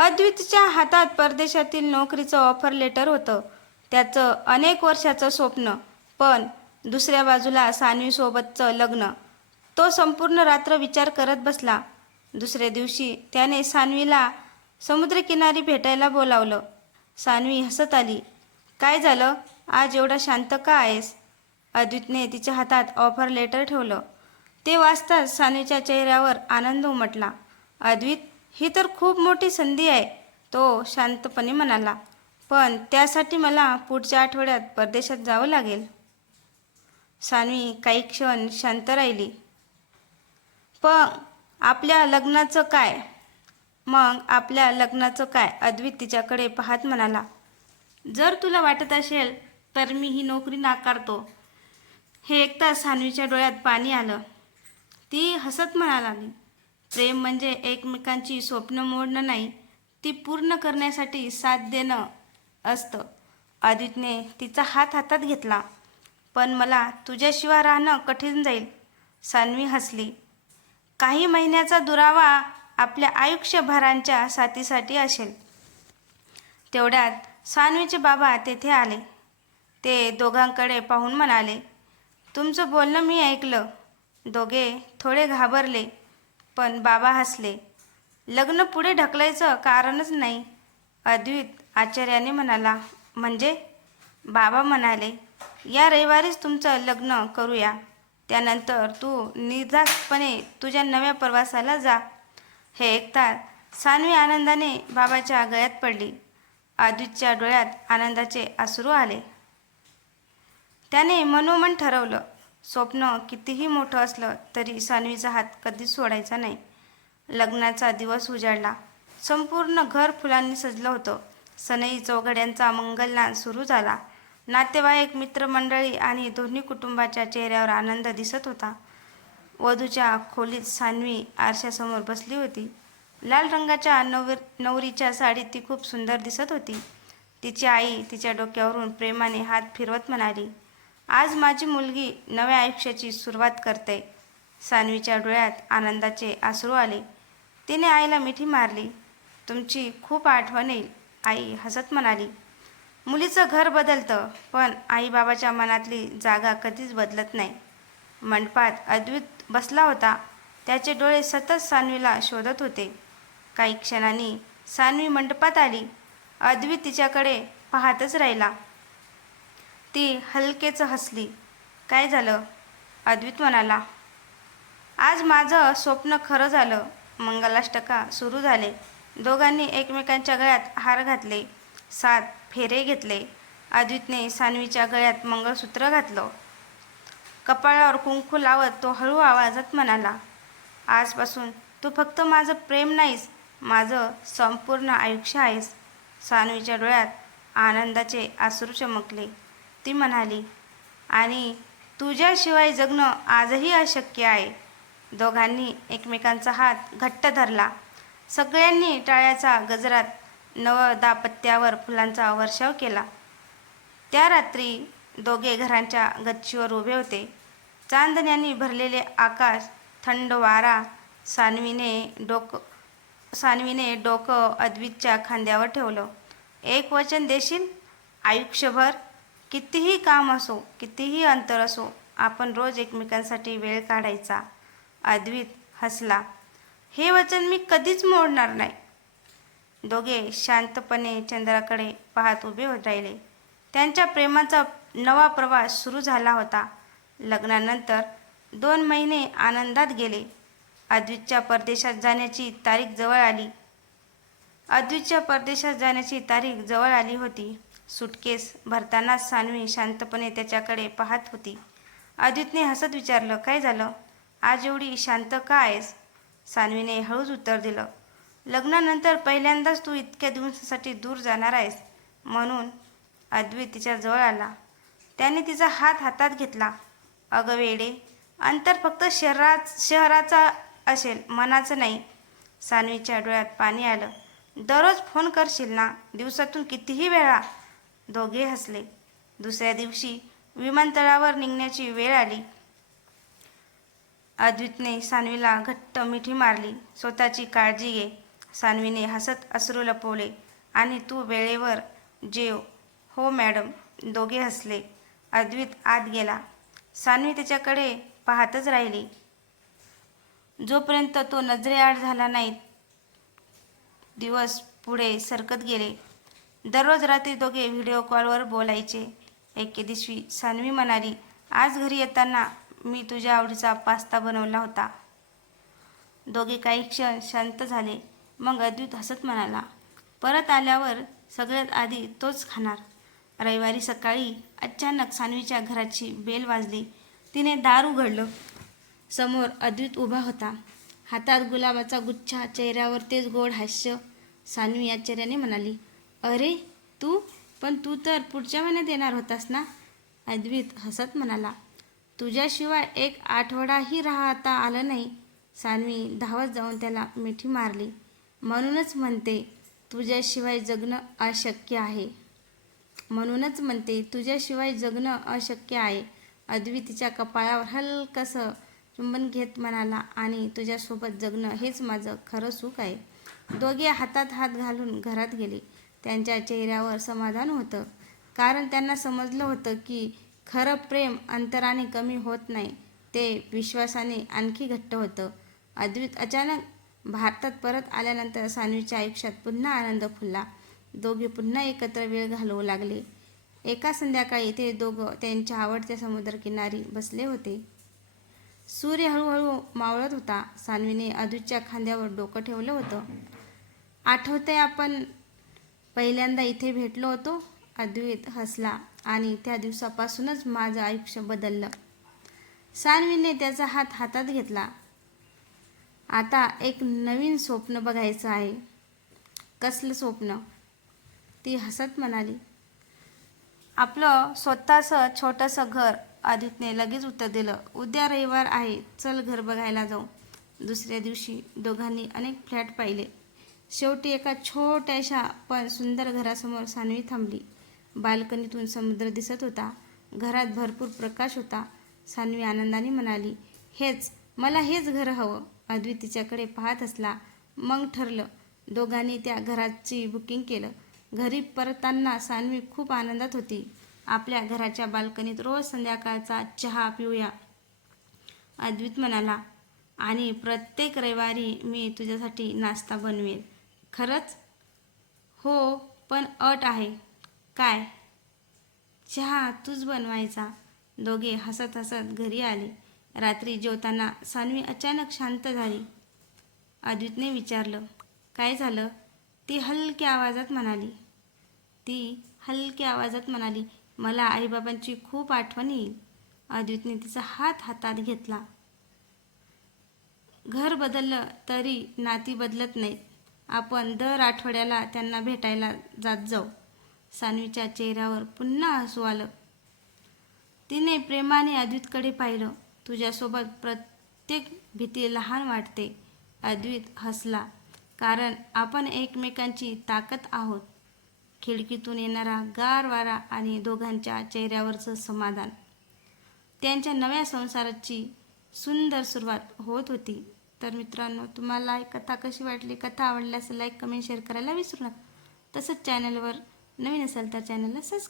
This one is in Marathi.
अद्वितच्या हातात परदेशातील नोकरीचं ऑफर लेटर होतं. त्याचं अनेक वर्षाचं स्वप्न. पण दुसऱ्या बाजूला सान्वीसोबतचं लग्न. तो संपूर्ण रात्र विचार करत बसला. दुसऱ्या दिवशी त्याने सान्वीला समुद्रकिनारी भेटायला बोलावलं. सान्वी हसत आली. काय झालं? आज एवढा शांत का आहेस? अद्वितने तिच्या हातात ऑफर लेटर ठेवलं. ते वाचताच सान्वीच्या चेहऱ्यावर आनंद उमटला. अद्वित, ही तर खूप मोठी संधी आहे, तो शांतपणे म्हणाला. पण त्यासाठी मला पुढच्या आठवड्यात परदेशात जावं लागेल. सान्वी काही क्षण शांत राहिली. पण आपल्या लग्नाचं काय? मग आपल्या लग्नाचं काय? अद्वित तिच्याकडे पाहत म्हणाला. जर तुला वाटत असेल तर मी ही नोकरी नाकारतो. हे ऐकताच सान्वीच्या डोळ्यात पाणी आलं. ती हसत म्हणाली, प्रेम म्हणजे एकमेकांची स्वप्न मोडणं नाही, ती पूर्ण करण्यासाठी साथ देणं असतं. अद्वितने तिचा हात हातात घेतला. पण मला तुझ्याशिवाय राहणं कठीण जाईल. सान्वी हसली. काही महिन्याचा दुरावा आपल्या आयुष्यभरांच्या साथीसाठी असेल. तेवढ्यात सान्वीचे बाबा तेथे आले. ते दोघांकडे पाहून म्हणाले, तुमचं बोलणं मी ऐकलं. दोघे थोडे घाबरले, पण बाबा हसले. लग्न पुढे ढकलायचं कारणच नाही. अद्वित आश्चर्याने म्हणाला, म्हणजे? बाबा म्हणाले, या रविवारीच तुमचं लग्न करूया. त्यानंतर तू निर्धास्तपणे तुझ्या नव्या प्रवासाला जा. हे ऐकताच सान्वी आनंदाने बाबाच्या गळ्यात पडली. अद्वितच्या डोळ्यात आनंदाचे अश्रू आले. त्याने मनोमन ठरवलं, स्वप्न कितीही मोठं असलं तरी सान्वीचा हात कधीच सोडायचा नाही. लग्नाचा दिवस उजाडला. संपूर्ण घर फुलांनी सजलं होतं. सनई चौघड्यांचा मंगलनाद सुरू झाला. नातेवाईक, मित्रमंडळी आणि दोन्ही कुटुंबाच्या चेहऱ्यावर आनंद दिसत होता. वधूच्या खोलीत सान्वी आरशासमोर बसली होती. लाल रंगाच्या नवरीच्या साडीत ती खूप सुंदर दिसत होती. तिची आई तिच्या डोक्यावरून प्रेमाने हात फिरवत म्हणाली, आज माझी मुलगी नव्या आयुष्याची सुरुवात करते. सान्वीच्या डोळ्यात आनंदाचे अश्रू आले. तिने आईला मिठी मारली. तुमची खूप आठवण येईल, आई हसत म्हणाली. मुलीचं घर बदलतं, पण आईबाबाच्या मनातली जागा कधीच बदलत नाही. मंडपात अद्वित बसला होता. त्याचे डोळे सतत सान्वीला शोधत होते. काही क्षणांनी सान्वी मंडपात आली. अद्वित तिच्याकडे पाहतच राहिला. ती हलकेच हसली. काय झालं? अद्वित म्हणाला, आज माझं स्वप्न खरं झालं. मंगलाष्टका सुरू झाले. दोघांनी एकमेकांच्या गळ्यात हार घातले. 7 फेरे घेतले. अद्वितने सान्वीच्या गळ्यात मंगळसूत्र घातलं. कपाळावर कुंकू लावत तो हळू आवाजात म्हणाला, आजपासून तू फक्त माझं प्रेम नाहीस, माझं संपूर्ण आयुष्य आहेस. सान्वीच्या डोळ्यात आनंदाचे अश्रू चमकले. ती म्हणाली, आणि तुझ्याशिवाय जगणं आजही अशक्य आहे. दोघांनी एकमेकांचा हात घट्ट धरला. सगळ्यांनी टाळ्याच्या गजरात नवदाम्पत्यावर फुलांचा वर्षाव केला. त्या रात्री दोघे घराच्या गच्चीवर उभे होते. चांदण्याने भरलेले आकाश, थंड वारा. सान्वीने डोकं अद्वितच्या खांद्यावर ठेवलं. एक वचन देशील? आयुष्यभर कितीही काम असो, कितीही अंतर असो, आपण रोज एकमेकांसाठी वेळ काढायचा. अद्वित हसला. हे वचन मी कधीच मोडणार नाही. दोघे शांतपणे चंद्राकडे पाहत उभे राहिले. त्यांच्या प्रेमाचा नवा प्रवास सुरू झाला होता. लग्नानंतर 2 महिने आनंदात गेले. अद्वितच्या परदेशात जाण्याची तारीख जवळ आली होती. सुटकेस भरतानाच सान्वी शांतपणे त्याच्याकडे पाहत होती. अद्वितने हसत विचारलं, काय झालं? आज एवढी शांत का आहेस? सान्वीने हळूच उत्तर दिलं, लग्नानंतर पहिल्यांदाच तू इतक्या दिवसांसाठी दूर जाणार आहेस म्हणून. अद्वित तिच्या जवळ आला. त्याने तिचा हात हातात घेतला. अगं वेडे, अंतर फक्त शहराचा असेल, मनाचं नाही. सान्वीच्या डोळ्यात पाणी आलं. दररोज फोन करशील ना? दिवसातून कितीही वेळा? दोघे हसले. दुसऱ्या दिवशी विमानतळावर निघण्याची वेळ आली. अद्वितने सान्वीला घट्ट मिठी मारली. स्वतःची काळजी घे. सान्वीने हसत अश्रू लपवले. आणि तू वेळेवर जेव. हो मॅडम. दोघे हसले. अद्वैत आत गेला. सान्वी त्याच्याकडे पाहतच राहिली. जोपर्यंत तो नजरेआड झाला नाही. दिवस पुढे सरकत गेले. दररोज रात्री दोघे व्हिडिओ कॉलवर बोलायचे. एके दिवशी सान्वी म्हणाली, आज घरी येताना मी तुझ्या आवडीचा पास्ता बनवला होता. दोघे काही क्षण शांत झाले. मग अद्वैत हसत म्हणाला, परत आल्यावर सगळ्यात आधी तोच खाणार. रविवारी सकाळी अचानक सान्वीच्या घराची बेल वाजली. तिने दार उघडलं. समोर अद्वैत उभा होता. हातात गुलाबाचा गुच्छा, चेहऱ्यावर तेच गोड हास्य. सान्वी आश्चर्याने म्हणाली, अरे तू? पण तू तर पुढच्या महिन्यात येणार होतास ना. अद्वैत हसत म्हणाला, तुझ्याशिवाय एक आठवडाही राहता आलं नाही. सान्वी धावत जाऊन त्याला मिठी मारली. म्हणूनच म्हणते तुझ्याशिवाय जगणं अशक्य आहे. म्हणूनच म्हणते तुझ्याशिवाय जगणं अशक्य आहे. अद्वैत तिच्या कपाळावर हलकसं चुंबन घेत म्हणाला, आणि तुझ्यासोबत जगणं हेच माझं खरं सुख आहे. दोघे हातात हात घालून घरात गेले. त्यांच्या चेहऱ्यावर समाधान होतं, कारण त्यांना समजलं होतं की खरं प्रेम अंतराने कमी होत नाही, ते विश्वासाने आणखी घट्ट होतं. अद्वैत अचानक भारतात परत आल्यानंतर सान्वीच्या आयुष्यात पुन्हा आनंद फुलला. दोघे पुन्हा एकत्र वेळ घालवू लागले. एका संध्याकाळी ते दोघं त्यांच्या आवडत्या समुद्रकिनारी बसले होते. सूर्य हळूहळू मावळत होता. सान्वीने अद्वैतच्या खांद्यावर डोकं ठेवलं होतं. आठवतंय आपण पहिल्यांदा इथे भेटलो होतो. अद्वैत हसला, आणि त्या दिवसापासूनच माझं आयुष्य बदललं. सान्वीने त्याचा हात हातात घेतला. आता एक नवीन स्वप्न बघायचं आहे. कसलं स्वप्न? ती हसत म्हणाली, आपलं स्वतःचं छोटंसं घर. अद्वैतने लगेच उत्तर दिलं, उद्या रविवार आहे, चल घर बघायला जाऊ. दुसऱ्या दिवशी दोघांनी अनेक फ्लॅट पाहिले. शेवटी एका छोट्याशा पण सुंदर घरासमोर सान्वी थांबली. बाल्कनीतून समुद्र दिसत होता. घरात भरपूर प्रकाश होता. सान्वी आनंदाने म्हणाली, मला हेच घर हवं. अद्वैत तिच्याकडे पाहत असला. मग ठरलं. दोघांनी त्या घराची बुकिंग केलं. घरी परतताना सान्वी खूप आनंदात होती. आपल्या घराच्या बाल्कनीत रोज संध्याकाळचा चहा पिऊया, अद्वैत म्हणाला, आणि प्रत्येक रविवारी मी तुझ्यासाठी नाश्ता बनवेन. खरंच? हो, पण अट आहे. काय? चहा तूच बनवायचा. दोघे हसत हसत घरी आले. रात्री जेवताना सान्वी अचानक शांत झाली. अद्वैतने विचारलं, काय झालं? ती हलक्या आवाजात म्हणाली, मला आईबाबांची खूप आठवण येईल. अद्वैतने तिचा हात हातात घेतला. घर बदललं तरी नाती बदलत नाहीत. आपण दर आठवड्याला त्यांना भेटायला जात जाऊ. सान्वीच्या चेहऱ्यावर पुन्हा हसू आलं. तिने प्रेमाने अद्वैतकडे पाहिलं. तुझ्यासोबत प्रत्येक भीती लहान वाटते. अद्वैत हसला, कारण आपण एकमेकांची ताकद आहोत. खिडकीतून येणारा गार वारा आणि दोघांच्या चेहऱ्यावरचं समाधान, त्यांच्या नव्या संसाराची सुंदर सुरुवात होत होती. तर मित्रांनो, तुम्हाला कथा कशी वाटली? कथा आवडल्यास लाईक, कमेंट, शेअर करायला विसरू नका. तसंच चॅनलवर नवीन असेल तर चॅनलला सबस्क्राईब